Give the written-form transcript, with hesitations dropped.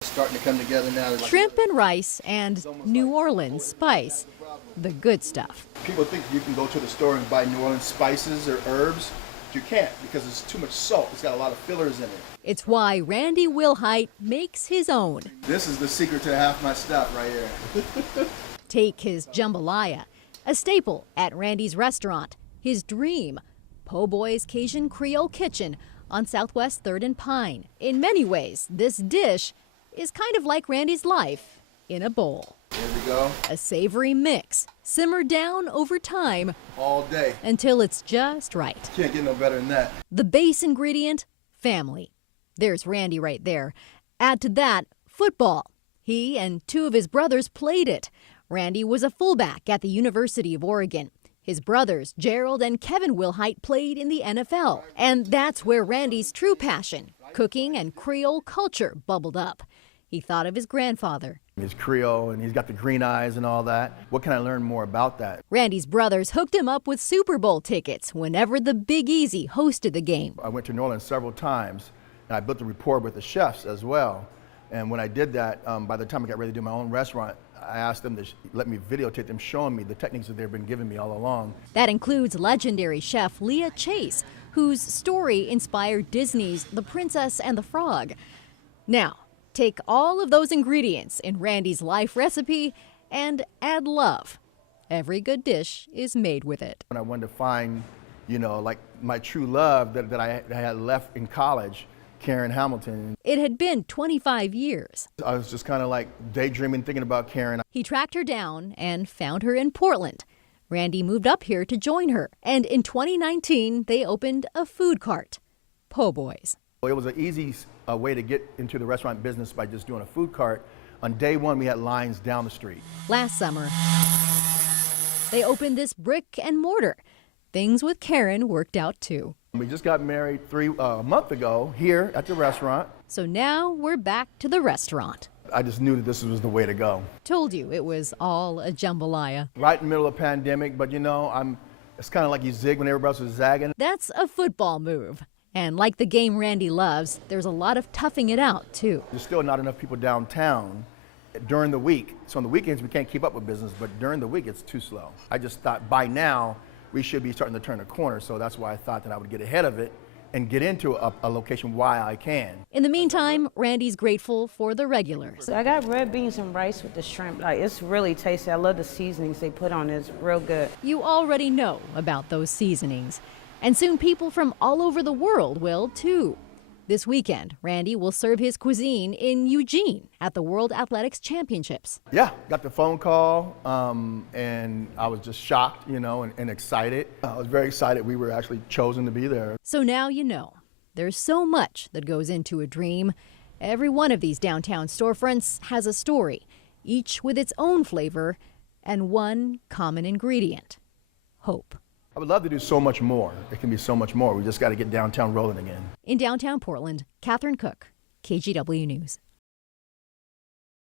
Starting to come together now. Shrimp and rice and New Orleans spice, the good stuff. People think you can go to the store and buy New Orleans spices or herbs. You can't because it's too much salt. It's got a lot of fillers in it. It's why Randy Willhite makes his own. This is the secret to half my stuff right here. Take his jambalaya, a staple at Randy's restaurant, his dream, POBOYZ Cajun Creole Kitchen on Southwest 3rd and Pine. In many ways, this dish is kind of like Randy's life in a bowl. Here we go. A savory mix, simmered down over time. All day. Until it's just right. Can't get no better than that. The base ingredient, family. There's Randy right there. Add to that, football. He and two of his brothers played it. Randy was a fullback at the University of Oregon. His brothers, Gerald and Kevin Willhite, played in the NFL. And that's where Randy's true passion, cooking and Creole culture, bubbled up. He thought of his grandfather. He's Creole and he's got the green eyes and all that. What can I learn more about that? Randy's brothers hooked him up with Super Bowl tickets whenever the Big Easy hosted the game. I went to New Orleans several times and I built a rapport with the chefs as well. And when I did that, by the time I got ready to do my own restaurant, I asked them to let me videotape them showing me the techniques that they've been giving me all along. That includes legendary chef Leah Chase, whose story inspired Disney's The Princess and the Frog. Now, take all of those ingredients in Randy's life recipe and add love. Every good dish is made with it. When I wanted to find, like my true love that I had left in college, Karen Hamilton. It had been 25 years. I was just kind of like daydreaming, thinking about Karen. He tracked her down and found her in Portland. Randy moved up here to join her, and in 2019, they opened a food cart, POBOYZ. It was an easy way to get into the restaurant business by just doing a food cart. On day one, we had lines down the street. Last summer, they opened this brick-and-mortar. Things with Karen worked out too. We just got married a month ago here at the restaurant. So now we're back to the restaurant. I just knew that this was the way to go. Told you it was all a jambalaya. Right in the middle of the pandemic, but it's kind of like you zig when everybody else is zagging. That's a football move. And like the game Randy loves, there's a lot of toughing it out too. There's still not enough people downtown during the week. So on the weekends we can't keep up with business, but during the week it's too slow. I just thought by now we should be starting to turn a corner, so that's why I thought that I would get ahead of it and get into a location while I can. In the meantime, Randy's grateful for the regulars. I got red beans and rice with the shrimp. It's really tasty. I love the seasonings they put on it. It's real good. You already know about those seasonings. And soon people from all over the world will too. This weekend, Randy will serve his cuisine in Eugene at the World Athletics Championships. Yeah, got the phone call and I was just shocked, and excited. I was very excited we were actually chosen to be there. So now you know, there's so much that goes into a dream. Every one of these downtown storefronts has a story, each with its own flavor and one common ingredient, hope. I would love to do so much more. It can be so much more. We just got to get downtown rolling again. In downtown Portland, Catherine Cook, KGW News.